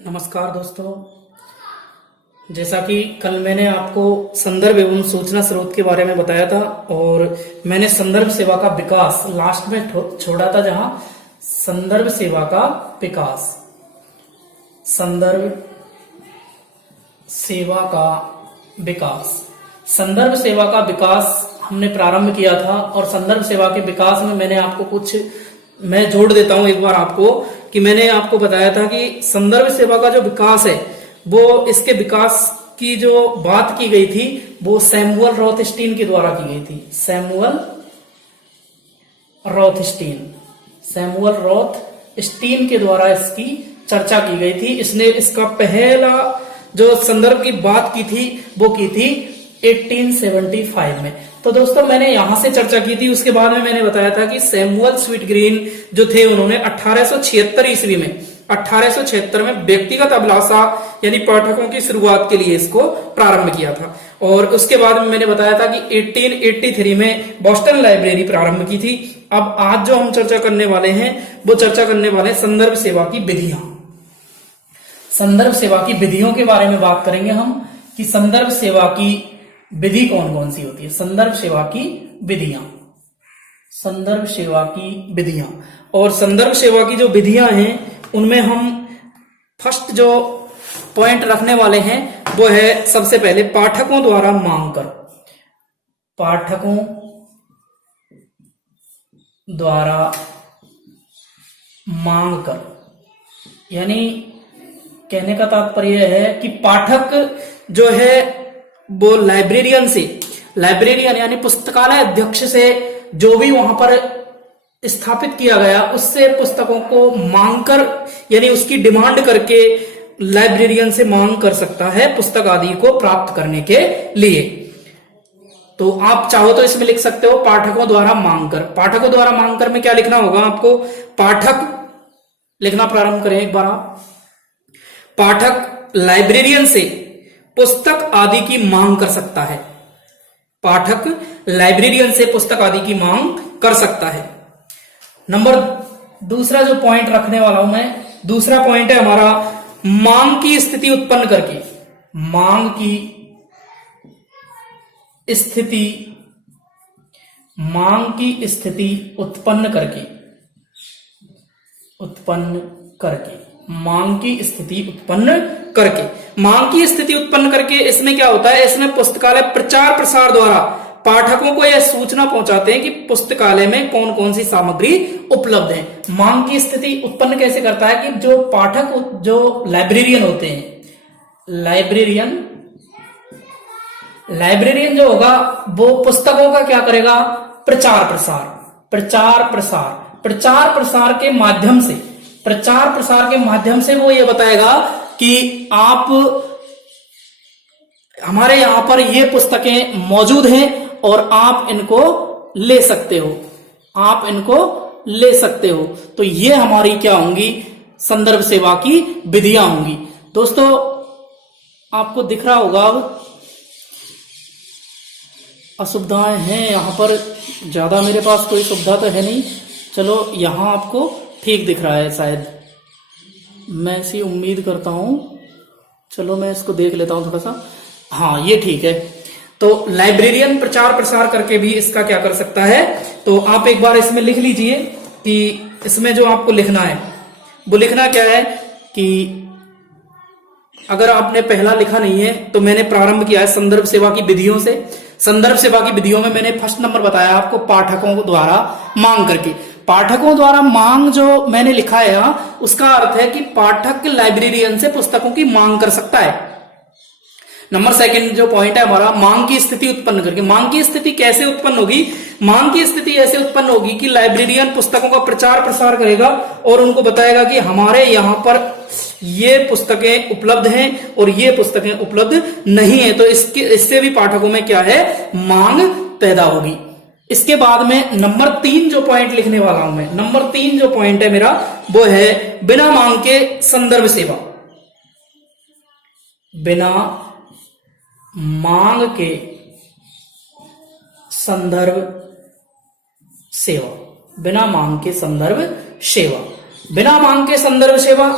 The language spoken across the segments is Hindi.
नमस्कार दोस्तों। जैसा कि कल मैंने आपको संदर्भ एवं सूचना स्रोत के बारे में बताया था और मैंने संदर्भ सेवा का विकास लास्ट में छोड़ा था, जहां संदर्भ सेवा का विकास, संदर्भ सेवा का विकास, संदर्भ सेवा का विकास हमने प्रारंभ किया था। और संदर्भ सेवा के विकास में मैंने आपको कुछ, मैं जोड़ देता हूं एक बार आपको, कि मैंने आपको बताया था कि संदर्भ सेवा का जो विकास है वो, इसके विकास की जो बात की गई थी वो सैमुअल रोथस्टीन के द्वारा की गई थी। सैमुअल रोथस्टीन के द्वारा इसकी चर्चा की गई थी। इसने इसका पहला जो संदर्भ की बात की थी वो की थी 1875 में। तो दोस्तों मैंने यहां से चर्चा की थी। उसके बाद में मैंने बताया था कि सैमुअल स्वीटग्रीन जो थे, उन्होंने 1876 ईस्वी में 1876 में व्यक्तिगत अभिलाषा यानी पाठकों की शुरुआत के लिए इसको प्रारंभ किया था। और उसके बाद में मैंने बताया था कि 1883 में बॉस्टन लाइब्रेरी प्रारंभ की थी। अब आज जो हम चर्चा करने वाले हैं वो चर्चा करने वाले संदर्भ सेवा की विधियां। संदर्भ सेवा की विधियों के बारे में बात करेंगे हम कि संदर्भ सेवा की विधि कौन कौन सी होती है। संदर्भ सेवा की विधियां, संदर्भ सेवा की विधियां। और संदर्भ सेवा की जो विधियां हैं उनमें हम फर्स्ट जो पॉइंट रखने वाले हैं वो है सबसे पहले पाठकों द्वारा मांग कर। पाठकों द्वारा मांग कर, यानी कहने का तात्पर्य है कि पाठक जो है वो लाइब्रेरियन यानी पुस्तकालय अध्यक्ष से जो भी वहां पर स्थापित किया गया उससे पुस्तकों को मांग कर, यानी उसकी डिमांड करके लाइब्रेरियन से मांग कर सकता है पुस्तक आदि को प्राप्त करने के लिए। तो आप चाहो तो इसमें लिख सकते हो पाठकों द्वारा मांग कर। पाठकों द्वारा मांग कर में क्या लिखना होगा आपको? पाठक लिखना प्रारंभ करें एक बार आप। पाठक लाइब्रेरियन से पुस्तक आदि की मांग कर सकता है। पाठक लाइब्रेरियन से पुस्तक आदि की मांग कर सकता है। दूसरा जो पॉइंट रखने वाला हूं मैं, दूसरा पॉइंट है हमारा मांग की स्थिति उत्पन्न करके। मांग की स्थिति उत्पन्न करके, मांग की स्थिति उत्पन्न करके। मांग की स्थिति उत्पन्न करके इसमें क्या होता है? इसमें पुस्तकालय प्रचार प्रसार द्वारा पाठकों को यह सूचना पहुंचाते हैं कि पुस्तकालय में कौन कौन सी सामग्री उपलब्ध है। मांग की स्थिति उत्पन्न कैसे करता है कि जो पाठक, जो लाइब्रेरियन होते हैं, लाइब्रेरियन जो होगा वो पुस्तकों का क्या करेगा? प्रचार प्रसार के माध्यम से वो ये बताएगा कि आप, हमारे यहां पर ये पुस्तकें मौजूद हैं और आप इनको ले सकते हो। तो ये हमारी क्या होंगी? संदर्भ सेवा की विधियां होंगी। दोस्तों आपको दिख रहा होगा, अब असुविधाएं हैं यहां पर, ज्यादा मेरे पास कोई सुविधा तो है नहीं। चलो यहां आपको ठीक दिख रहा है शायद, मैं ऐसी उम्मीद करता हूं। चलो मैं इसको देख लेता हूं थोड़ा सा। हाँ ये ठीक है। तो लाइब्रेरियन प्रचार प्रसार करके भी इसका क्या कर सकता है? तो आप एक बार इसमें लिख लीजिए कि इसमें जो आपको लिखना है वो लिखना क्या है कि अगर आपने पहला लिखा नहीं है तो मैंने प्रारंभ किया है संदर्भ सेवा की विधियों से। संदर्भ सेवा की विधियों में मैंने फर्स्ट नंबर बताया आपको पाठकों द्वारा मांग करके। पाठकों द्वारा मांग जो मैंने लिखा है यहाँ, उसका अर्थ है कि पाठक लाइब्रेरियन से पुस्तकों की मांग कर सकता है। नंबर सेकंड जो पॉइंट है हमारा, मांग की स्थिति उत्पन्न करके। मांग की स्थिति कैसे उत्पन्न होगी? मांग की स्थिति ऐसे उत्पन्न होगी कि लाइब्रेरियन पुस्तकों का प्रचार प्रसार करेगा और उनको बताएगा कि हमारे यहाँ पर ये पुस्तकें उपलब्ध हैं और ये पुस्तकें उपलब्ध नहीं है। तो इससे भी पाठकों में क्या है? मांग पैदा होगी। इसके बाद में नंबर 3 जो पॉइंट लिखने वाला हूं मैं, नंबर 3 जो पॉइंट है मेरा वो है बिना मांग के संदर्भ सेवा। बिना मांग के संदर्भ सेवा। बिना मांग के संदर्भ सेवा। बिना मांग के संदर्भ सेवा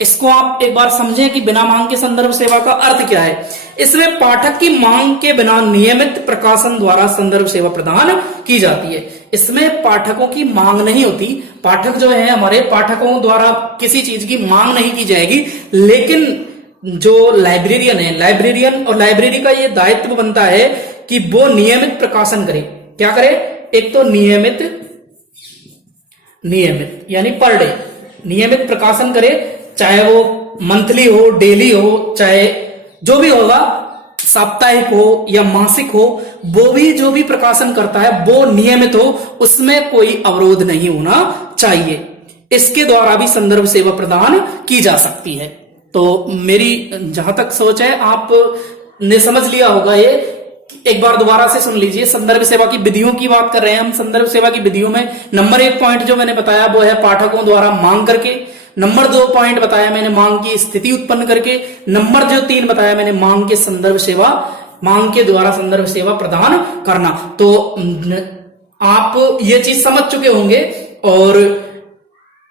इसको आप एक बार समझें कि बिना मांग के संदर्भ सेवा का अर्थ क्या है। इसमें पाठक की मांग के बिना नियमित प्रकाशन द्वारा संदर्भ सेवा प्रदान की जाती है। इसमें पाठकों की मांग नहीं होती, पाठक जो है हमारे पाठकों द्वारा किसी चीज की मांग नहीं की जाएगी, लेकिन जो लाइब्रेरियन है, लाइब्रेरियन और लाइब्रेरी का ये दायित्व बनता है कि वो नियमित प्रकाशन करे। क्या करे? एक तो नियमित यानी पर डे नियमित प्रकाशन करे, चाहे वो मंथली हो, डेली हो, चाहे जो भी होगा, साप्ताहिक हो या मासिक हो, वो भी जो भी प्रकाशन करता है वो नियमित हो, उसमें कोई अवरोध नहीं होना चाहिए। इसके द्वारा भी संदर्भ सेवा प्रदान की जा सकती है। तो मेरी जहां तक सोच है, आपने समझ लिया होगा ये। एक बार दोबारा से सुन लीजिए। संदर्भ सेवा की विधियों की बात कर रहे हैं हम। संदर्भ सेवा की विधियों में नंबर 1 पॉइंट जो मैंने बताया वो है पाठकों द्वारा मांग करके। नंबर 2 पॉइंट बताया मैंने मांग की स्थिति उत्पन्न करके। नंबर जो 3 बताया मैंने मांग के संदर्भ सेवा, मांग के द्वारा संदर्भ सेवा प्रदान करना। तो आप ये चीज समझ चुके होंगे, और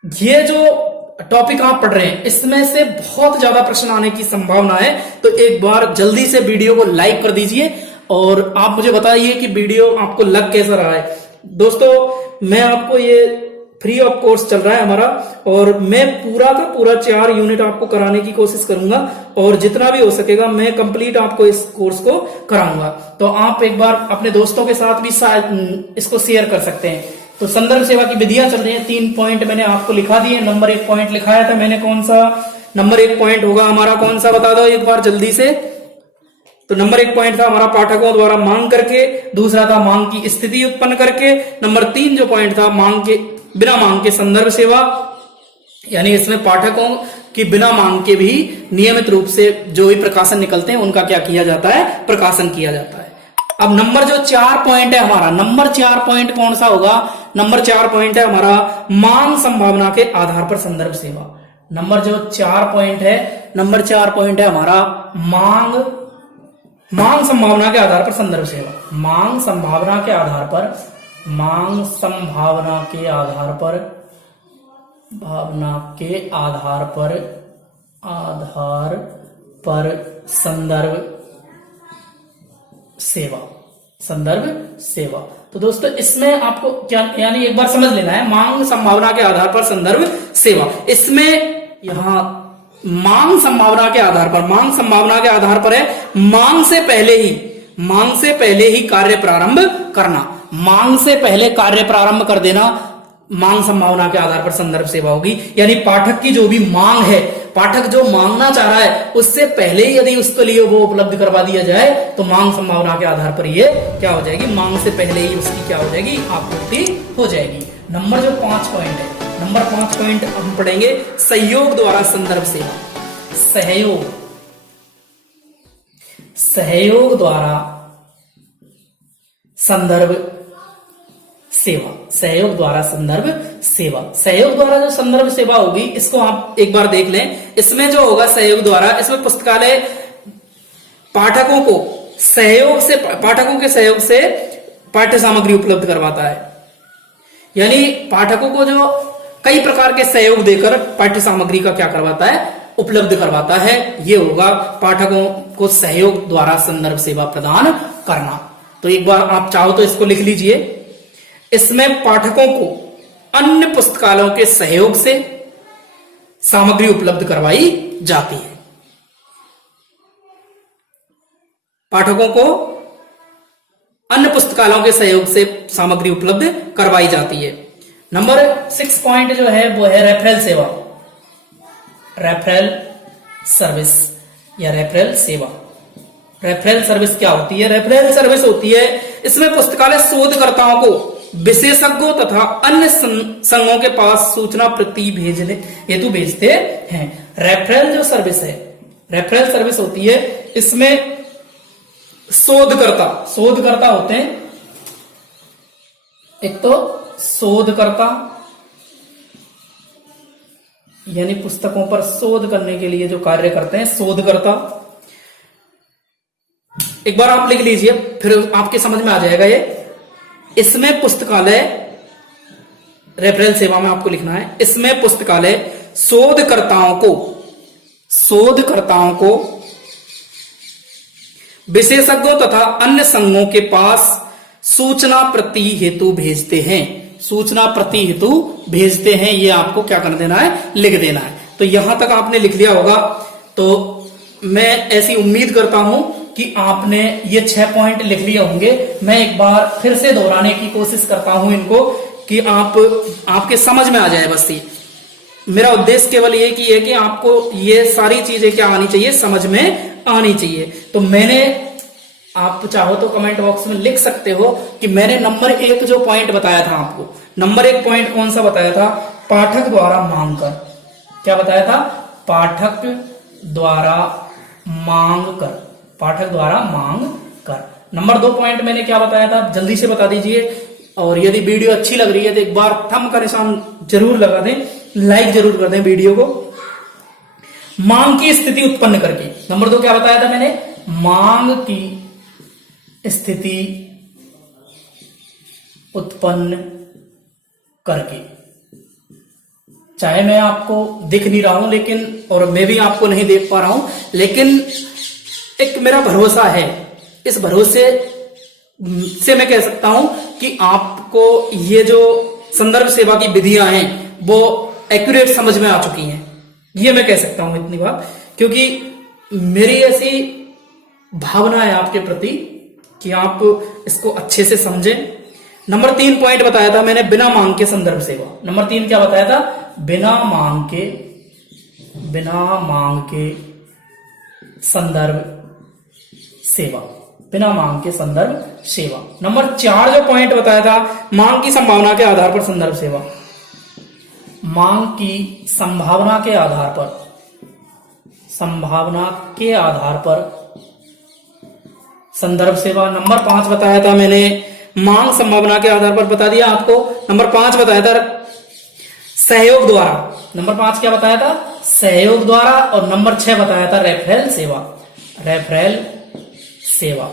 ये जो टॉपिक आप पढ़ रहे हैं इसमें से बहुत ज्यादा प्रश्न आने की संभावना है। तो एक बार जल्दी से वीडियो को लाइक कर दीजिए और आप मुझे बताइए कि वीडियो आपको लग कैसा रहा है। दोस्तों, मैं आपको ये फ्री ऑफ कोर्स चल रहा है हमारा, और मैं पूरा का पूरा 4 यूनिट आपको कराने की कोशिश करूंगा, और जितना भी हो सकेगा मैं कंप्लीट आपको इस कोर्स को कराऊंगा। तो आप एक बार अपने दोस्तों के साथ भी इसको शेयर कर सकते हैं। तो संदर्भ सेवा की विधियां चल रही हैं। 3 पॉइंट मैंने आपको लिखा दिए। नंबर 1 पॉइंट लिखाया था मैंने, कौन सा नंबर 1 पॉइंट होगा हमारा, कौन सा बता दो एक बार जल्दी से। तो नंबर 1 पॉइंट था हमारा पाठकों द्वारा मांग करके। दूसरा था मांग की स्थिति उत्पन्न करके। नंबर 3 जो पॉइंट था मांग के बिना मांग के संदर्भ सेवा, यानी इसमें पाठकों की बिना मांग के भी नियमित रूप से जो भी प्रकाशन निकलते हैं उनका क्या किया जाता है, प्रकाशन किया जाता है। अब नंबर जो 4 पॉइंट है हमारा, नंबर 4 पॉइंट कौन सा होगा? नंबर 4 पॉइंट है हमारा मांग संभावना के आधार पर संदर्भ सेवा। नंबर जो 4 पॉइंट है, नंबर 4 पॉइंट है हमारा मांग संभावना के आधार पर संदर्भ सेवा। मांग संभावना के आधार पर, मांग संभावना के आधार पर, भावना के आधार पर संदर्भ सेवा, संदर्भ सेवा। तो दोस्तों इसमें आपको क्या, यानी एक बार समझ लेना है, मांग संभावना के आधार पर संदर्भ सेवा। इसमें यहां मांग संभावना के आधार पर, मांग संभावना के आधार पर है मांग से पहले ही कार्य प्रारंभ करना। मांग से पहले कार्य प्रारंभ कर देना मांग संभावना के आधार पर संदर्भ सेवा होगी। यानी पाठक की जो भी मांग है, पाठक जो मांगना चाह रहा है उससे पहले ही यदि उसके लिए वो उपलब्ध करवा दिया जाए तो मांग संभावना के आधार पर ये क्या हो जाएगी, मांग से पहले ही उसकी क्या हो जाएगी, आपूर्ति हो जाएगी। नंबर जो 5 पॉइंट है, नंबर 5 पॉइंट हम पढ़ेंगे सहयोग द्वारा संदर्भ सेवा। सहयोग द्वारा संदर्भ सेवा, सहयोग द्वारा संदर्भ सेवा। सहयोग द्वारा जो संदर्भ सेवा होगी इसको आप एक बार देख लें। इसमें जो होगा सहयोग द्वारा, इसमें पुस्तकालय पाठकों के सहयोग से पाठ्य सामग्री उपलब्ध करवाता है। यानी पाठकों को जो कई प्रकार के सहयोग देकर पाठ्य सामग्री का क्या करवाता है, उपलब्ध करवाता है। ये होगा पाठकों को सहयोग द्वारा संदर्भ सेवा प्रदान करना। तो एक बार आप चाहो तो इसको लिख लीजिए। इसमें पाठकों को अन्य पुस्तकालयों के सहयोग से सामग्री उपलब्ध करवाई जाती है। पाठकों को अन्य पुस्तकालयों के सहयोग से सामग्री उपलब्ध करवाई जाती है। नंबर 6 पॉइंट जो है वो है रेफरल सेवा, रेफरल सर्विस या रेफरल सेवा। रेफरल सर्विस क्या होती है? रेफरल सर्विस होती है, इसमें पुस्तकालय शोधकर्ताओं को विशेषज्ञों तथा अन्य संघों के पास सूचना प्रति भेजने हेतु भेजते हैं। रेफरल जो सर्विस है, रेफरल सर्विस होती है, इसमें शोधकर्ता होते हैं। एक तो शोधकर्ता यानी पुस्तकों पर शोध करने के लिए जो कार्य करते हैं, शोधकर्ता। एक बार आप लिख लीजिए फिर आपके समझ में आ जाएगा ये। इसमें पुस्तकालय, रेफरल सेवा में आपको लिखना है, इसमें पुस्तकालय शोधकर्ताओं को शोधकर्ताओं को विशेषज्ञों तथा अन्य संघों के पास सूचना प्रति हेतु भेजते हैं। सूचना प्रति हेतु भेजते हैं, ये आपको क्या कर देना है, लिख देना है। तो यहां तक आपने लिख लिया होगा। तो मैं ऐसी उम्मीद करता हूं कि आपने ये 6 पॉइंट लिख लिए होंगे। मैं एक बार फिर से दोहराने की कोशिश करता हूं इनको, कि आपके समझ में आ जाए। बस ये मेरा उद्देश्य केवल ये कि है कि आपको ये सारी चीजें क्या आनी चाहिए, समझ में आनी चाहिए। तो मैंने, आप चाहो तो कमेंट बॉक्स में लिख सकते हो कि मैंने नंबर 1 जो पॉइंट बताया था आपको, नंबर 1 पॉइंट कौन सा बताया था, पाठक द्वारा मांग कर। क्या बताया था, पाठक द्वारा मांग कर, पाठक द्वारा मांग कर। नंबर 2 पॉइंट मैंने क्या बताया था, जल्दी से बता दीजिए। और यदि वीडियो अच्छी लग रही है तो एक बार थंब का निशान जरूर लगा दें, लाइक जरूर कर दें वीडियो को। मांग की स्थिति उत्पन्न करके, नंबर 2 क्या बताया था मैंने, मांग की स्थिति उत्पन्न करके। चाहे मैं आपको दिख नहीं रहा हूं लेकिन, और मैं भी आपको नहीं देख पा रहा हूं, लेकिन एक मेरा भरोसा है, इस भरोसे से मैं कह सकता हूं कि आपको ये जो संदर्भ सेवा की विधियां हैं वो एक्यूरेट समझ में आ चुकी हैं। ये मैं कह सकता हूं इतनी बात, क्योंकि मेरी ऐसी भावना है आपके प्रति कि आप इसको अच्छे से समझें। नंबर 3 पॉइंट बताया था मैंने, बिना मांग के संदर्भ सेवा। नंबर 3 क्या बताया था, बिना मांग के संदर्भ सेवा, बिना मांग के संदर्भ सेवा। नंबर 4 जो पॉइंट बताया था, मांग की संभावना के आधार पर संदर्भ सेवा। मांग की संभावना के आधार पर, संभावना के आधार पर संदर्भ सेवा। नंबर 5 बताया था मैंने, मांग संभावना के आधार पर बता दिया आपको। नंबर 5 बताया था सहयोग द्वारा। नंबर 5 क्या बताया था, सहयोग द्वारा। और नंबर 6 बताया था रेफरल सेवा, रेफरल सेवा।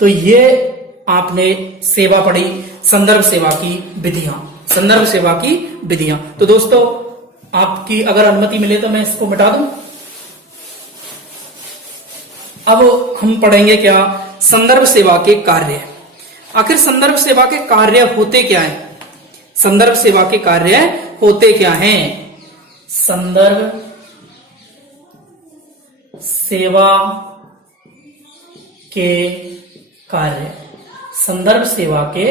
तो ये आपने सेवा पढ़ी, संदर्भ सेवा की विधियां, संदर्भ सेवा की विधियां। तो दोस्तों, आपकी अगर अनुमति मिले तो मैं इसको मिटा दूं। अब हम पढ़ेंगे क्या, संदर्भ सेवा के कार्य। आखिर संदर्भ सेवा के कार्य होते क्या है, संदर्भ सेवा के कार्य होते क्या हैं। संदर्भ सेवा के कार्य, संदर्भ सेवा के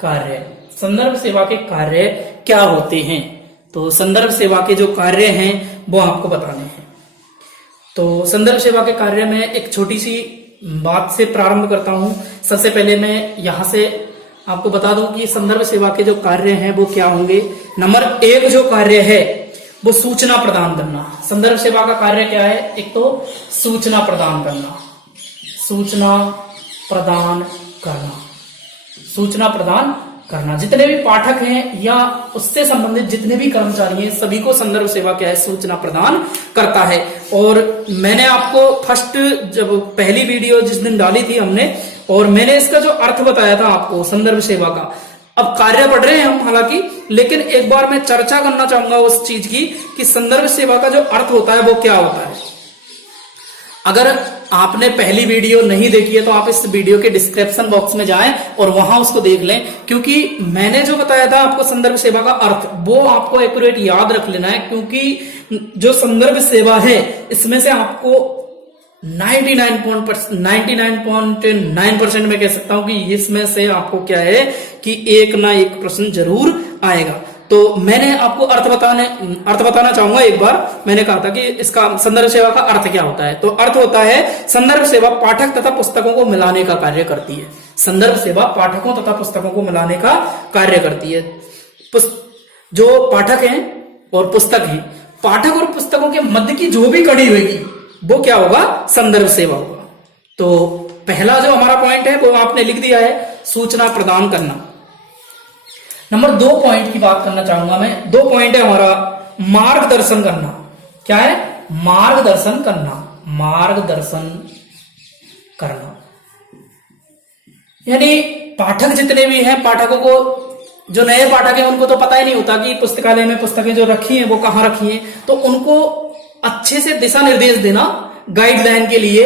कार्य, संदर्भ सेवा के कार्य क्या होते हैं। तो संदर्भ सेवा के जो कार्य हैं वो आपको बताने हैं। तो संदर्भ सेवा के कार्य में एक छोटी सी बात से प्रारंभ करता हूं। सबसे पहले मैं यहां से आपको बता दूं कि संदर्भ सेवा के जो कार्य हैं वो क्या होंगे। नंबर 1 जो कार्य है वो सूचना प्रदान करना। संदर्भ सेवा का कार्य क्या है, एक तो सूचना प्रदान करना, सूचना प्रदान करना, सूचना प्रदान करना। जितने भी पाठक हैं या उससे संबंधित जितने भी कर्मचारी हैं सभी को संदर्भ सेवा क्या है, सूचना प्रदान करता है। और मैंने आपको फर्स्ट, जब पहली वीडियो जिस दिन डाली थी हमने, और मैंने इसका जो अर्थ बताया था आपको संदर्भ सेवा का। अब कार्य पढ़ रहे हैं हम हालांकि, लेकिन एक बार मैं चर्चा करना चाहूंगा उस चीज की कि संदर्भ सेवा का जो अर्थ होता है वो क्या होता है। अगर आपने पहली वीडियो नहीं देखी है तो आप इस वीडियो के डिस्क्रिप्शन बॉक्स में जाएं और वहां उसको देख लें, क्योंकि मैंने जो बताया था आपको संदर्भ सेवा का अर्थ वो आपको एक्यूरेट याद रख लेना है। क्योंकि जो संदर्भ सेवा है इसमें से आपको 99.9% मैं कह सकता हूं कि इसमें से आपको क्या है कि एक ना एक प्रश्न जरूर आएगा। तो मैंने आपको अर्थ बताना चाहूंगा। एक बार मैंने कहा था कि इसका संदर्भ सेवा का अर्थ क्या होता है। तो अर्थ होता है, संदर्भ सेवा पाठक तथा पुस्तकों को मिलाने का कार्य करती है। संदर्भ सेवा पाठकों तथा पुस्तकों को मिलाने का कार्य करती है। जो पाठक हैं और पुस्तक हैं, पाठक और पुस्तकों के मध्य की जो भी कड़ी होगी वो क्या होगा, संदर्भ सेवा होगा। तो पहला जो हमारा पॉइंट है वो आपने लिख दिया है, सूचना प्रदान करना। नंबर 2 पॉइंट की बात करना चाहूंगा मैं। 2 पॉइंट है हमारा, मार्गदर्शन करना। क्या है, मार्गदर्शन करना, मार्गदर्शन करना। यानी पाठक जितने भी हैं, पाठकों को, जो नए पाठक हैं उनको तो पता ही नहीं होता कि पुस्तकालय में पुस्तकें जो रखी हैं वो कहाँ रखी हैं। तो उनको अच्छे से दिशा निर्देश देना गाइडलाइन के लिए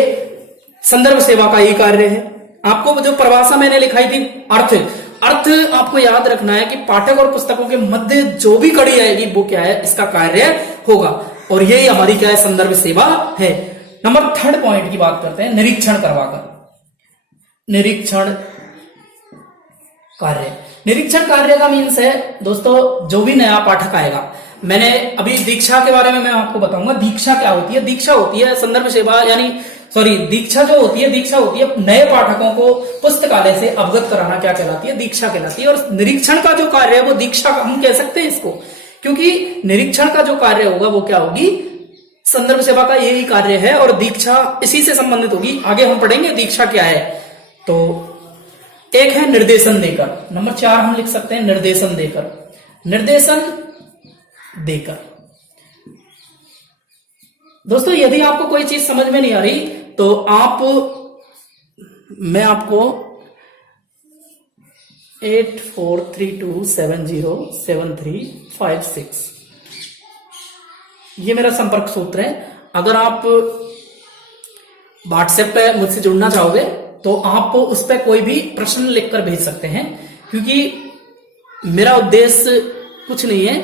संदर्भ सेवा का ही कार्य है। आपको जो परिभाषा मैंने लिखाई थी अर्थ, अर्थ आपको याद रखना है कि पाठक और पुस्तकों के मध्य जो भी कड़ी आएगी वो क्या है, इसका कार्य होगा, और यही हमारी क्या है, संदर्भ सेवा है। नंबर 3 पॉइंट की बात करते हैं, निरीक्षण करवाकर। निरीक्षण कार्य, निरीक्षण कार्य का मीन्स है दोस्तों, जो भी नया पाठक आएगा, मैंने अभी दीक्षा के बारे में मैं आपको बताऊंगा। दीक्षा क्या होती है? दीक्षा होती है संदर्भ सेवा, यानी सॉरी, दीक्षा जो होती है, दीक्षा होती है नए पाठकों को पुस्तकालय से अवगत कराना, क्या कहलाती है? दीक्षा कहलाती है। और निरीक्षण का जो कार्य है वो दीक्षा हम कह सकते हैं इसको, क्योंकि निरीक्षण का जो कार्य होगा वो क्या होगी, संदर्भ सेवा का यही कार्य है, और दीक्षा इसी से संबंधित होगी। आगे हम पढ़ेंगे दीक्षा क्या है। तो एक है निर्देशन देकर, नंबर 4 हम लिख सकते हैं निर्देशन देकर। निर्देशन देकर दोस्तों, यदि आपको कोई चीज समझ में नहीं आ रही तो मैं आपको 8432707356 ये मेरा संपर्क सूत्र है। अगर आप व्हाट्सएप पे मुझसे जुड़ना चाहोगे तो आप उस पर कोई भी प्रश्न लिखकर भेज सकते हैं, क्योंकि मेरा उद्देश्य कुछ नहीं है,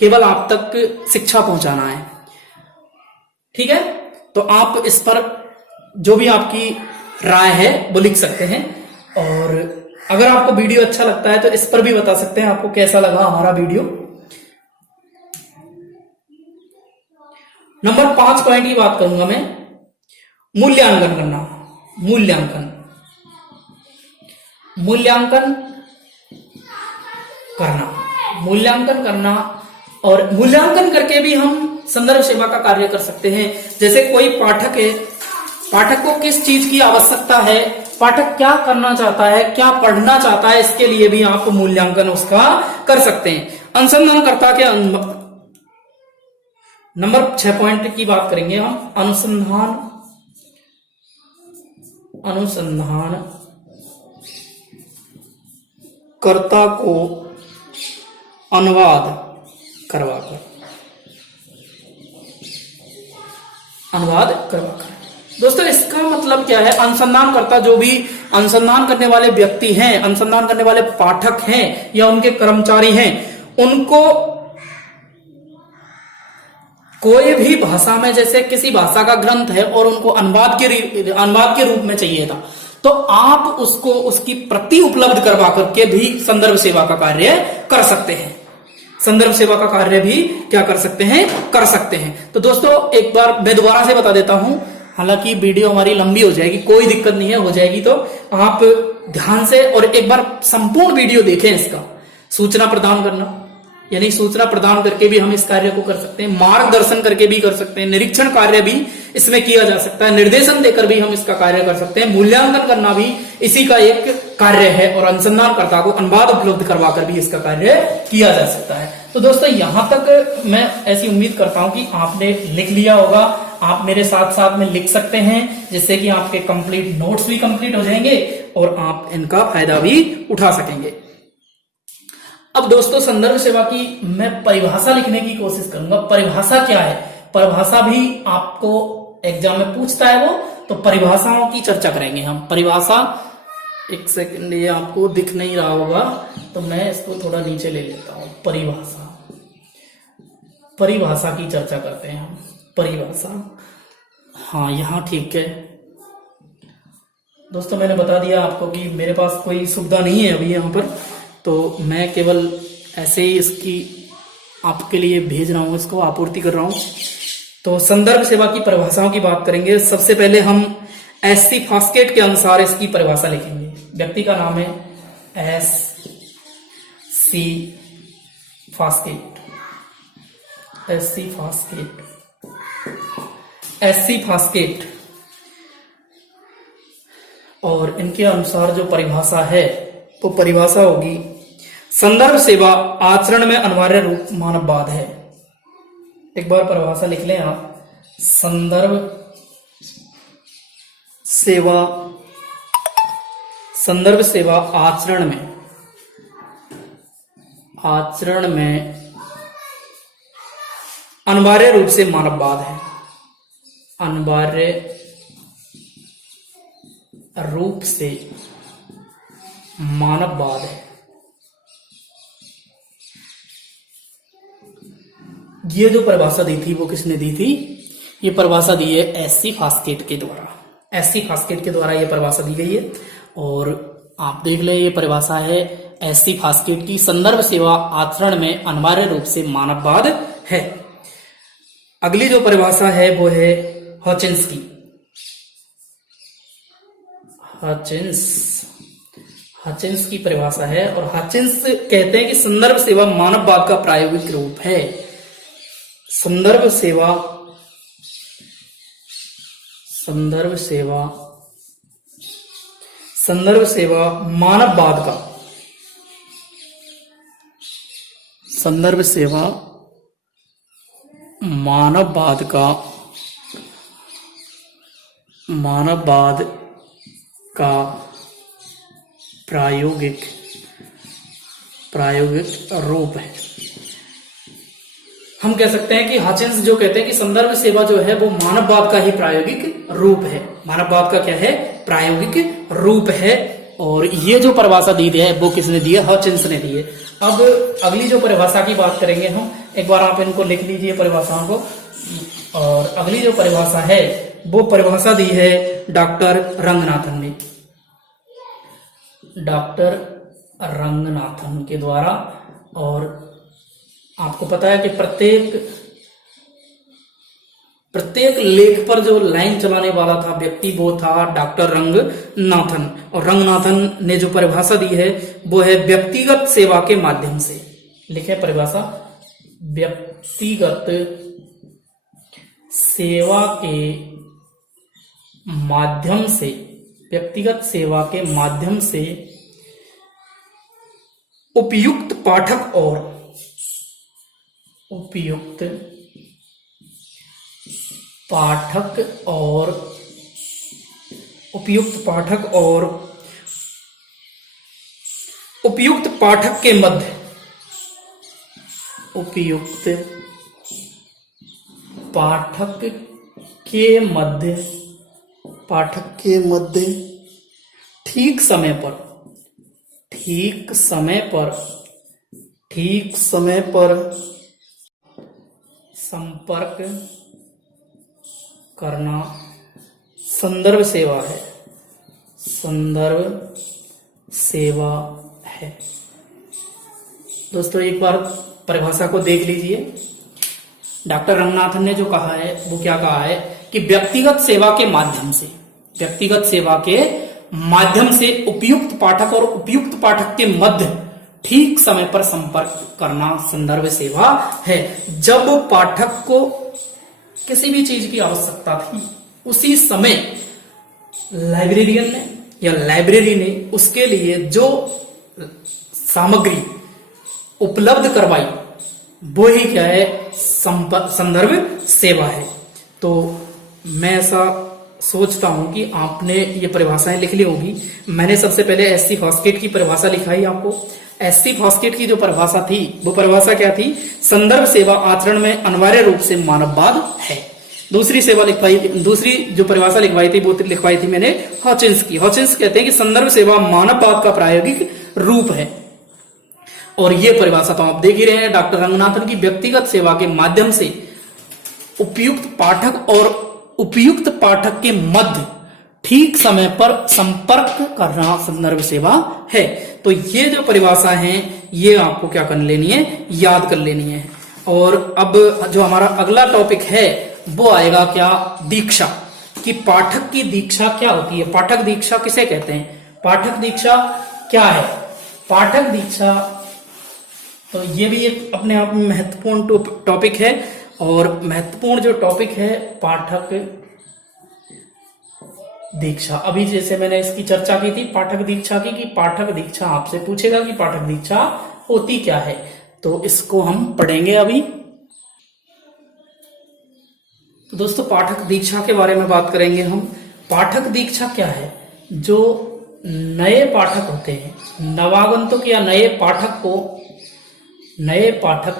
केवल आप तक शिक्षा पहुंचाना है। ठीक है, तो आप इस पर जो भी आपकी राय है वो लिख सकते हैं, और अगर आपको वीडियो अच्छा लगता है तो इस पर भी बता सकते हैं आपको कैसा लगा हमारा वीडियो। नंबर 5 पॉइंट की बात करूंगा मैं, मूल्यांकन करना। मूल्यांकन करना, और मूल्यांकन करके भी हम संदर्भ सेवा का कार्य कर सकते हैं। जैसे कोई पाठक है, पाठक को किस चीज की आवश्यकता है, पाठक क्या करना चाहता है, क्या पढ़ना चाहता है, इसके लिए भी आप मूल्यांकन उसका कर सकते हैं। अनुसंधानकर्ता के नंबर 6 पॉइंट की बात करेंगे हम, अनुसंधानकर्ता को अनुवाद करवाकर। दोस्तों इसका मतलब क्या है? अनुसंधानकर्ता जो भी अनुसंधान करने वाले व्यक्ति हैं, अनुसंधान करने वाले पाठक हैं या उनके कर्मचारी हैं, उनको कोई भी भाषा में, जैसे किसी भाषा का ग्रंथ है और उनको अनुवाद के रूप में चाहिए था, तो आप उसको उसकी प्रति उपलब्ध करवा करके भी संदर्भ सेवा का कार्य कर सकते हैं। संदर्भ सेवा का कार्य भी क्या कर सकते हैं? कर सकते हैं। तो दोस्तों एक बार मैं दोबारा से बता देता हूं, हालांकि वीडियो हमारी लंबी हो जाएगी, कोई दिक्कत नहीं है, हो जाएगी, तो आप ध्यान से और एक बार संपूर्ण वीडियो देखें। इसका सूचना प्रदान करना, यानी सूचना प्रदान करके भी हम इस कार्य को कर सकते हैं, मार्गदर्शन करके भी कर सकते हैं, निरीक्षण कार्य भी इसमें किया जा सकता है, निर्देशन देकर भी हम इसका कार्य कर सकते हैं, मूल्यांकन करना भी इसी का एक कार्य है, और अनुसंधानकर्ता को अनुवाद उपलब्ध करवाकर भी इसका कार्य किया जा सकता है। तो दोस्तों यहां तक मैं ऐसी उम्मीद करता हूं कि आपने लिख लिया होगा। आप मेरे साथ साथ में लिख सकते हैं, जिससे कि आपके कंप्लीट नोट्स भी कंप्लीट हो जाएंगे और आप इनका फायदा भी उठा सकेंगे। अब दोस्तों संदर्भ सेवा की मैं परिभाषा लिखने की कोशिश करूंगा। परिभाषा क्या है? परिभाषा भी आपको एग्जाम में पूछता है वो, तो परिभाषाओं की चर्चा करेंगे हम। परिभाषा, एक सेकंड, ये आपको दिख नहीं रहा होगा तो मैं इसको थोड़ा नीचे ले लेता हूं। परिभाषा की चर्चा करते हैं हम। परिभाषा, हाँ यहाँ ठीक है दोस्तों, मैंने बता दिया आपको कि मेरे पास कोई सुविधा नहीं है अभी यहाँ पर, तो मैं केवल ऐसे ही इसकी आपके लिए भेज रहा हूं, इसको आपूर्ति कर रहा हूं। तो संदर्भ सेवा की परिभाषाओं की बात करेंगे। सबसे पहले हम एससी फास्केट के अनुसार इसकी परिभाषा लिखेंगे। व्यक्ति का नाम है एससी फास्केट, और इनके अनुसार जो परिभाषा है वो परिभाषा होगी, संदर्भ सेवा आचरण में अनिवार्य रूप मानववाद है। एक बार परिभाषा लिख लें आप। संदर्भ सेवा आचरण में अनिवार्य रूप से मानववाद है। अनिवार्य रूप से मानववाद है। ये जो परिभाषा दी थी वो किसने दी थी? ये परिभाषा दी है एससी फास्केट के द्वारा। एससी फास्केट के द्वारा ये परिभाषा दी गई है और आप देख ले, ये परिभाषा है एससी फास्केट की। संदर्भ सेवा आचरण में अनिवार्य रूप से मानववाद है। अगली जो परिभाषा है वो है हॉचिंस की। हॉचिंस की परिभाषा है और हॉचिंस कहते हैं कि संदर्भ सेवा मानववाद का प्रायोगिक रूप है। संदर्भ सेवा मानववाद का, संदर्भ सेवा मानववाद का प्रायोगिक रूप है। हम कह सकते हैं कि हॉचिंस जो कहते हैं कि संदर्भ सेवा जो है वो मानववाद का ही प्रायोगिक रूप है। मानववाद का क्या है? प्रायोगिक रूप है। और ये जो परिभाषा दी है वो किसने दी है? हॉचिंस ने दी है। अब अगली जो परिभाषा की बात करेंगे हम, एक बार आप इनको लिख लीजिए परिभाषाओं को। और अगली जो परिभाषा है वो परिभाषा दी है डॉक्टर रंगनाथन ने, डॉक्टर रंगनाथन के द्वारा। और आपको पता है कि प्रत्येक लेख पर जो लाइन चलाने वाला था व्यक्ति वो था डॉक्टर रंगनाथन। और रंगनाथन ने जो परिभाषा दी है वो है व्यक्तिगत सेवा के माध्यम से। लिखे परिभाषा, व्यक्तिगत सेवा के माध्यम से, व्यक्तिगत सेवा के माध्यम से उपयुक्त पाठक और उपयुक्त पाठक के मध्य, उपयुक्त पाठक के मध्य ठीक समय पर संपर्क करना संदर्भ सेवा है। दोस्तों एक बार परिभाषा को देख लीजिए। डॉक्टर रंगनाथन ने जो कहा है वो क्या कहा है कि व्यक्तिगत सेवा के माध्यम से उपयुक्त पाठक और उपयुक्त पाठक के मध्य ठीक समय पर संपर्क करना संदर्भ सेवा है। जब पाठक को किसी भी चीज की आवश्यकता थी उसी समय लाइब्रेरियन ने या लाइब्रेरी ने उसके लिए जो सामग्री उपलब्ध करवाई वो ही क्या है? संदर्भ सेवा है। तो मैं ऐसा सोचता हूं कि आपने ये परिभाषाएं लिख ली होगी। मैंने सबसे पहले एससी फास्केट की परिभाषा लिखाई आपको। एससी फास्केट की जो परिभाषा थी वो परिभाषा क्या थी? संदर्भ सेवा आचरण में अनिवार्य रूप से मानववाद है। दूसरी जो परिभाषा लिखवाई थी वो लिखवाई थी मैंने हॉचिंस की। हॉचिंस कहते हैं कि संदर्भ सेवा मानववाद का प्रायोगिक रूप है। और ये परिभाषा तो आप देख ही रहे हैं डॉक्टर रंगनाथन की, व्यक्तिगत सेवा के माध्यम से उपयुक्त पाठक और उपयुक्त पाठक के मध्य ठीक समय पर संपर्क करना संदर्भ सेवा है। तो ये जो परिभाषा है ये आपको क्या कर लेनी है? याद कर लेनी है। और अब जो हमारा अगला टॉपिक है वो आएगा क्या? दीक्षा। कि पाठक की दीक्षा क्या होती है? पाठक दीक्षा किसे कहते हैं? पाठक दीक्षा क्या है? पाठक दीक्षा तो ये भी एक अपने आप में महत्वपूर्ण टॉपिक है। और महत्वपूर्ण जो टॉपिक है पाठक दीक्षा, अभी जैसे मैंने इसकी चर्चा की थी पाठक दीक्षा की, कि पाठक दीक्षा आपसे पूछेगा कि पाठक दीक्षा होती क्या है, तो इसको हम पढ़ेंगे अभी। तो दोस्तों पाठक दीक्षा के बारे में बात करेंगे हम। पाठक दीक्षा क्या है? जो नए पाठक होते हैं, नवागंतुक या नए पाठक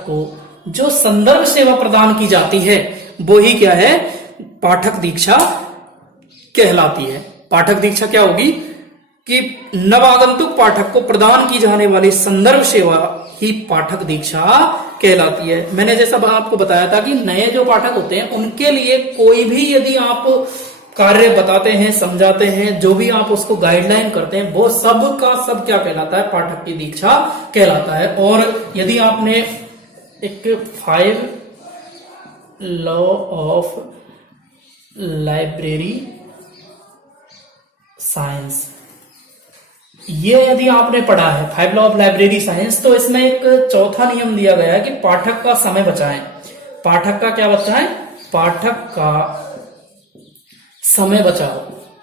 को जो संदर्भ सेवा प्रदान की जाती है वो ही क्या है? पाठक दीक्षा कहलाती है। पाठक दीक्षा क्या होगी कि नवागंतुक पाठक को प्रदान की जाने वाली संदर्भ सेवा ही पाठक दीक्षा कहलाती है। मैंने जैसा आपको बताया था कि नए जो पाठक होते हैं उनके लिए कोई भी यदि आप कार्य बताते हैं, समझाते हैं, जो भी आप उसको गाइडलाइन करते हैं, वो सब का सब क्या कहलाता है, पाठक की दीक्षा कहलाता है। और यदि आपने एक 5 लॉ ऑफ लाइब्रेरी साइंस, ये यदि आपने पढ़ा है 5 लॉ ऑफ लाइब्रेरी साइंस, तो इसमें एक चौथा नियम दिया गया है कि पाठक का समय बचाएं। पाठक का क्या बचाएं? पाठक का समय बचाओ,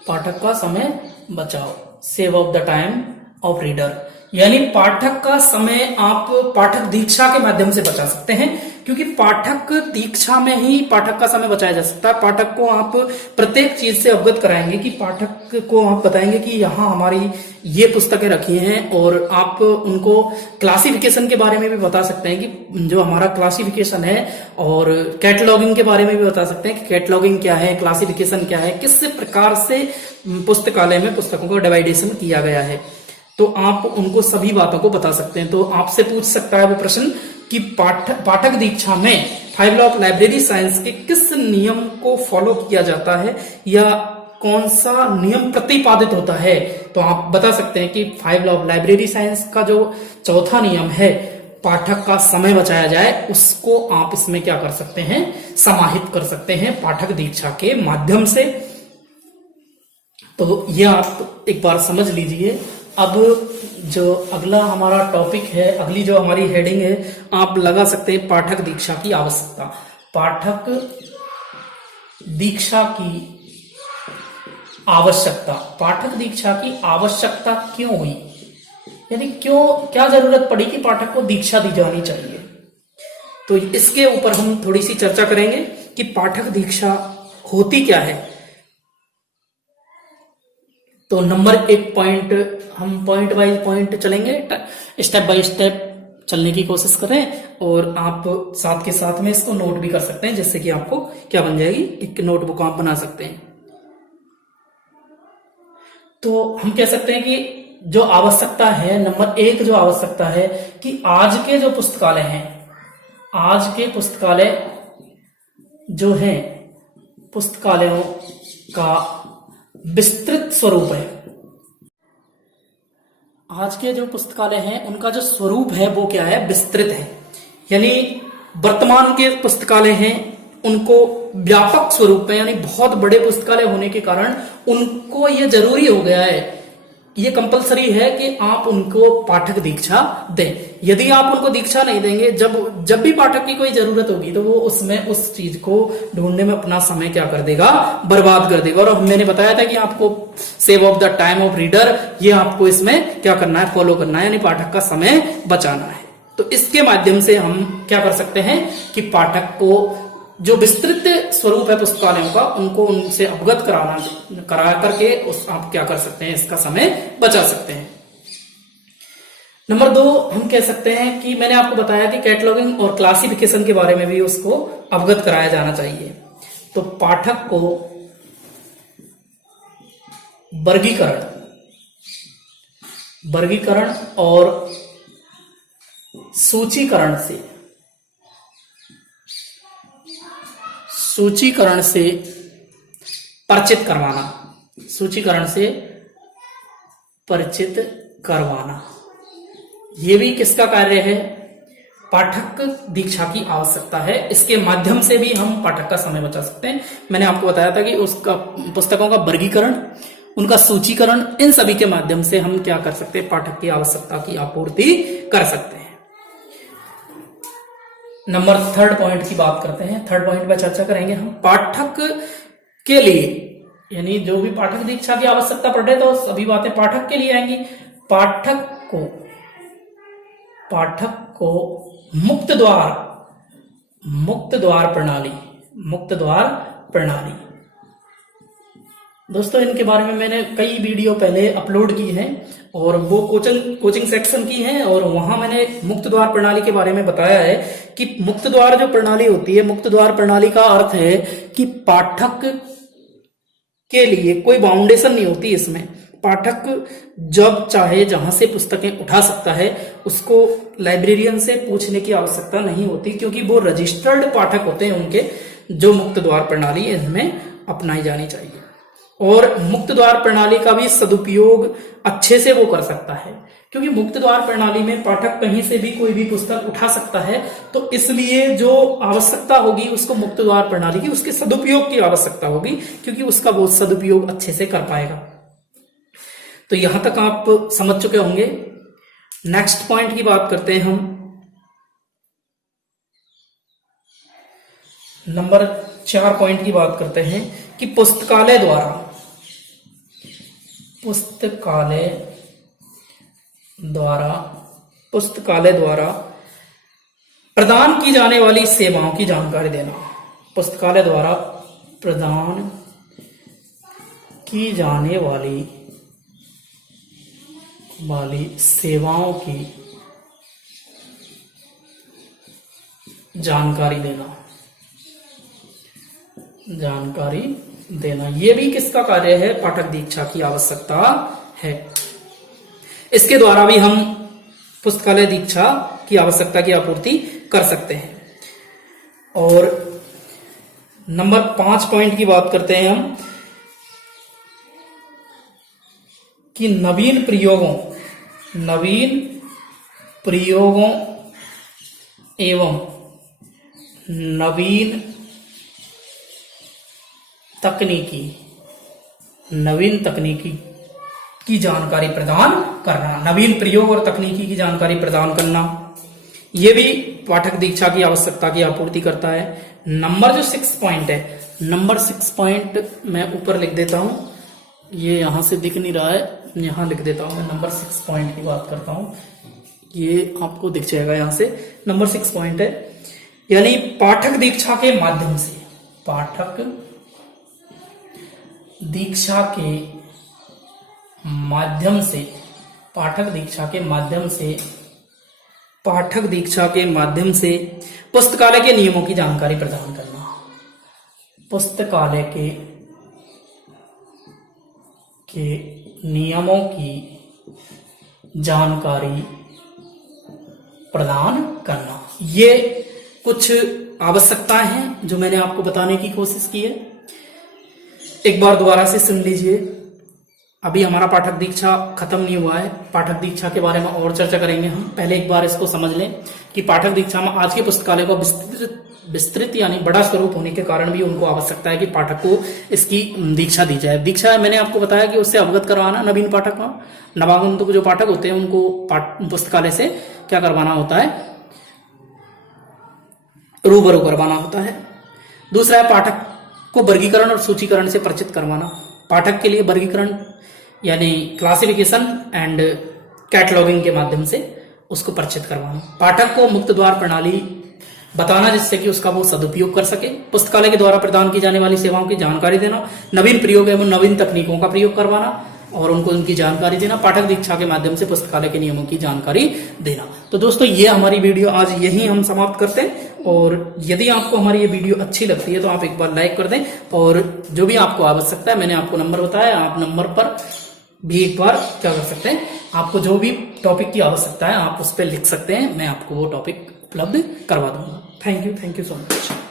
पाठक का समय बचाओ, save of the time of reader. यानी पाठक का समय आप पाठक दीक्षा के माध्यम से बचा सकते हैं, क्योंकि पाठक दीक्षा में ही पाठक का समय बचाया जा सकता है। पाठक को आप प्रत्येक चीज से अवगत कराएंगे कि पाठक को आप बताएंगे कि यहाँ हमारी ये पुस्तकें रखी हैं, और आप उनको क्लासिफिकेशन के बारे में भी बता सकते हैं कि जो हमारा क्लासिफिकेशन है, और कैटलॉगिंग के बारे में भी बता सकते हैं कि कैटलॉगिंग क्या है, क्लासिफिकेशन क्या है, किस प्रकार से पुस्तकालय में पुस्तकों का डिवाइडेशन किया गया है। तो आप उनको सभी बातों को बता सकते हैं। तो आपसे पूछ सकता है वो प्रश्न कि पाठक दीक्षा में 5 लॉ ऑफ लाइब्रेरी साइंस के किस नियम को फॉलो किया जाता है, या कौन सा नियम प्रतिपादित होता है। तो आप बता सकते हैं कि 5 लॉ ऑफ लाइब्रेरी साइंस का जो चौथा नियम है, पाठक का समय बचाया जाए, उसको आप इसमें क्या कर सकते हैं, समाहित कर सकते हैं पाठक दीक्षा के माध्यम से। तो ये आप एक बार समझ लीजिए। अब जो अगला हमारा टॉपिक है, अगली जो हमारी हेडिंग है, आप लगा सकते हैं पाठक दीक्षा की आवश्यकता। पाठक दीक्षा की आवश्यकता, पाठक दीक्षा की आवश्यकता क्यों हुई, यानी क्यों, क्या जरूरत पड़ी कि पाठक को दीक्षा दी जानी चाहिए। तो इसके ऊपर हम थोड़ी सी चर्चा करेंगे कि पाठक दीक्षा होती क्या है। तो नंबर 1 पॉइंट, हम पॉइंट बाय पॉइंट चलेंगे, स्टेप बाय स्टेप चलने की कोशिश करें, और आप साथ के साथ में इसको नोट भी कर सकते हैं, जिससे कि आपको क्या बन जाएगी, एक नोटबुक आप बना सकते हैं। तो हम कह सकते हैं कि जो आवश्यकता है, नंबर 1 जो आवश्यकता है कि आज के जो पुस्तकालय हैं, आज के पुस्तकालय जो हैं, पुस्तकालयों का विस्तृत स्वरूप है। आज के जो पुस्तकालय हैं उनका जो स्वरूप है वो क्या है, विस्तृत है। यानी वर्तमान के पुस्तकालय हैं उनको व्यापक स्वरूप में, यानी बहुत बड़े पुस्तकालय होने के कारण उनको ये जरूरी हो गया है, ये कंपलसरी है कि आप उनको पाठक दीक्षा दें। यदि आप उनको दीक्षा नहीं देंगे, जब भी पाठक की कोई जरूरत होगी, तो वो उसमें उस चीज को ढूंढने में अपना समय क्या कर देगा, बर्बाद कर देगा। और मैंने बताया था कि आपको save of the time of reader, ये आपको इसमें क्या करना है, फॉलो करना है, यानी पाठक का समय बचाना है। तो इसके माध्यम से हम क्या कर सकते हैं कि पाठक को जो विस्तृत स्वरूप है पुस्तकालयों का, उनको उनसे अवगत करा करके आप क्या कर सकते हैं, इसका समय बचा सकते हैं। नंबर 2 हम कह सकते हैं कि मैंने आपको बताया कि कैटलॉगिंग और क्लासिफिकेशन के बारे में भी उसको अवगत कराया जाना चाहिए। तो पाठक को वर्गीकरण और सूचीकरण से परिचित करवाना, ये भी किसका कार्य है, पाठक दीक्षा की आवश्यकता है। इसके माध्यम से भी हम पाठक का समय बचा सकते हैं। मैंने आपको बताया था कि उसका पुस्तकों का वर्गीकरण, उनका सूचीकरण, इन सभी के माध्यम से हम क्या कर सकते हैं, पाठक की आवश्यकता की आपूर्ति कर सकते हैं। नंबर 3 पॉइंट की बात करते हैं। 3 पॉइंट पर चर्चा करेंगे हम। पाठक के लिए, यानी जो भी पाठक दीक्षा की आवश्यकता पड़े तो सभी बातें पाठक के लिए आएंगी। पाठक को मुक्त द्वार प्रणाली, दोस्तों इनके बारे में मैंने कई वीडियो पहले अपलोड की हैं, और वो कोचिंग सेक्शन की है। और वहां मैंने मुक्त द्वार प्रणाली के बारे में बताया है कि मुक्त द्वार जो प्रणाली होती है, मुक्त द्वार प्रणाली का अर्थ है कि पाठक के लिए कोई बाउंडेशन नहीं होती इसमें। पाठक जब चाहे जहां से पुस्तकें उठा सकता है, उसको लाइब्रेरियन से पूछने की आवश्यकता नहीं होती, क्योंकि वो रजिस्टर्ड पाठक होते हैं उनके, जो मुक्त द्वार प्रणाली इनमें अपनाई जानी चाहिए। और मुक्त द्वार प्रणाली का भी सदुपयोग अच्छे से वो कर सकता है, क्योंकि मुक्त द्वार प्रणाली में पाठक कहीं से भी कोई भी पुस्तक उठा सकता है, तो इसलिए जो आवश्यकता होगी उसको मुक्त द्वार प्रणाली की, उसके सदुपयोग की आवश्यकता होगी, क्योंकि उसका वो सदुपयोग अच्छे से कर पाएगा। तो यहां तक आप समझ चुके होंगे। नेक्स्ट पॉइंट की बात करते हैं हम। नंबर 4 पॉइंट की बात करते हैं कि पुस्तकालय द्वारा प्रदान की जाने वाली सेवाओं की जानकारी देना। पुस्तकालय द्वारा प्रदान की जाने वाली सेवाओं की जानकारी देना, ये भी किसका कार्य है? पाठक दीक्षा की आवश्यकता है। इसके द्वारा भी हम पुस्तकालय दीक्षा की आवश्यकता की आपूर्ति कर सकते हैं। और नंबर 5 पॉइंट की बात करते हैं हम कि नवीन प्रयोगों एवं नवीन तकनीकी की जानकारी प्रदान करना। नवीन प्रयोग और तकनीकी की जानकारी प्रदान करना, यह भी पाठक दीक्षा की आवश्यकता की आपूर्ति करता है। नंबर जो 6 पॉइंट है, नंबर 6 पॉइंट मैं ऊपर लिख देता हूं, ये यहां से दिख नहीं रहा है, यहां लिख देता हूं। मैं नंबर 6 पॉइंट की बात करता हूं, ये आपको दिख जाएगा यहां से। नंबर 6 पॉइंट है, यानी पाठक दीक्षा के माध्यम से, पाठक दीक्षा के माध्यम से पुस्तकालय के नियमों की जानकारी प्रदान करना। पुस्तकालय के नियमों की जानकारी प्रदान करना, ये कुछ आवश्यकताएं हैं जो मैंने आपको बताने की कोशिश की है। एक बार दोबारा से सुन लीजिए। अभी हमारा पाठक दीक्षा खत्म नहीं हुआ है, पाठक दीक्षा के बारे में और चर्चा करेंगे हम। पहले एक बार इसको समझ लें कि पाठक दीक्षा में आज के पुस्तकालय को विस्तृत यानी बड़ा स्वरूप होने के कारण भी उनको आवश्यकता है कि पाठक को इसकी दीक्षा दी जाए। दीक्षा मैंने आपको बताया कि उससे अवगत करवाना, नवीन पाठक को, नवागंतुक जो पाठक होते हैं उनको पुस्तकालय से क्या करवाना होता है? रूबरू करवाना होता है। दूसरा है पाठक को वर्गीकरण और सूचीकरण से परिचित करवाना। पाठक के लिए वर्गीकरण यानी क्लासिफिकेशन एंड कैटलॉगिंग के माध्यम से उसको परिचित करवाना। पाठक को मुक्त द्वार प्रणाली बताना जिससे कि उसका वो सदुपयोग कर सके। पुस्तकालय के द्वारा प्रदान की जाने वाली सेवाओं की जानकारी देना। नवीन प्रयोग एवं नवीन तकनीकों का प्रयोग करवाना और उनको उनकी जानकारी देना। पाठक दीक्षा के माध्यम से पुस्तकालय के नियमों की जानकारी देना। तो दोस्तों, ये हमारी वीडियो आज यहीं हम समाप्त करते हैं। और यदि आपको हमारी ये वीडियो अच्छी लगती है तो आप एक बार लाइक कर दें, और जो भी आपको आवश्यकता है, मैंने आपको नंबर बताया, आप नंबर पर भी एक बार क्या कर सकते हैं, आपको जो भी टॉपिक की आवश्यकता है आप उस पर लिख सकते हैं, मैं आपको वो टॉपिक उपलब्ध करवा दूंगा। Thank you so much.